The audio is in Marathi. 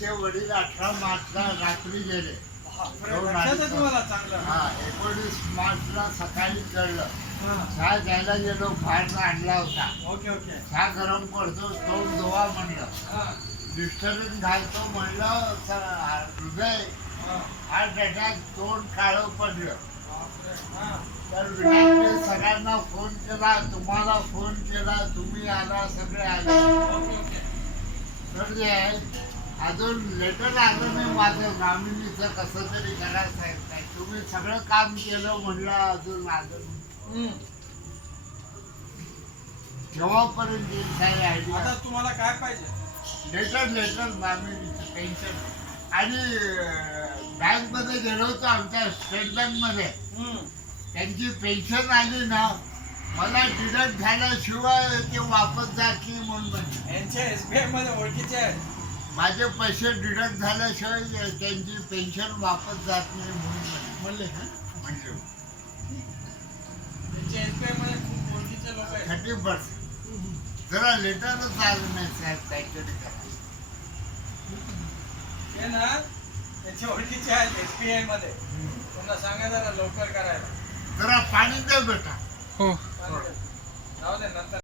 त्यांचे वडील 18 मार्चला रात्री गेले. तुम्हाला चांगलं. हा 19 मार्चला सकाळी कळलं. चहा घ्यायला गेलो, बाहेर आणला होता. Okay okay. चहा गरम करतो, तोंड धुवा म्हणलं, डिस्टर्बिंग घालतो म्हणलं, हृदय हार्ट अटॅक, तोंड काळं पडलं. तर विनायकने सगळ्यांना फोन केला, तुम्हाला फोन केला, तुम्ही आला, सगळे आले. तर जे आहे अजून लेटर आलं नाही माझं नामिनीचं, कसं तरी करायचं आहे. तुम्ही सगळं काम केलं म्हणलं, अजून आलं नाही. केव्हापर्यंत येईल काय आयडिया? आता तुम्हाला काय पाहिजे? लेटर नामिनीचं पेन्शन. आणि बँक मध्ये गेलो होतो, आमच्या स्टेट बँक मध्ये. त्यांची पेन्शन आली ना, मला डिडक्ट झाल्याशिवाय ते वापस जात नाही म्हणून म्हणले. यांच्या एसबीआय मध्ये ओळखीचे आहेत. माझे पैसे डिडक्ट झाल्याशिवाय त्यांची पेन्शन वापस जात नाही म्हणून म्हणले. म्हणजे यांच्या एसबीआय मध्ये खूप ओळखीचे लोक आहेत. 30%. जरा लेटरच आलं नाही साहेब, काहीतरी करा. ते ना त्यांच्या ओळखीचे आहेत एसबीआय मध्ये. त्यांना सांगा जरा लवकर करायला. जरा पाणी द्या बेटा. हो. जाऊ दे नंतर.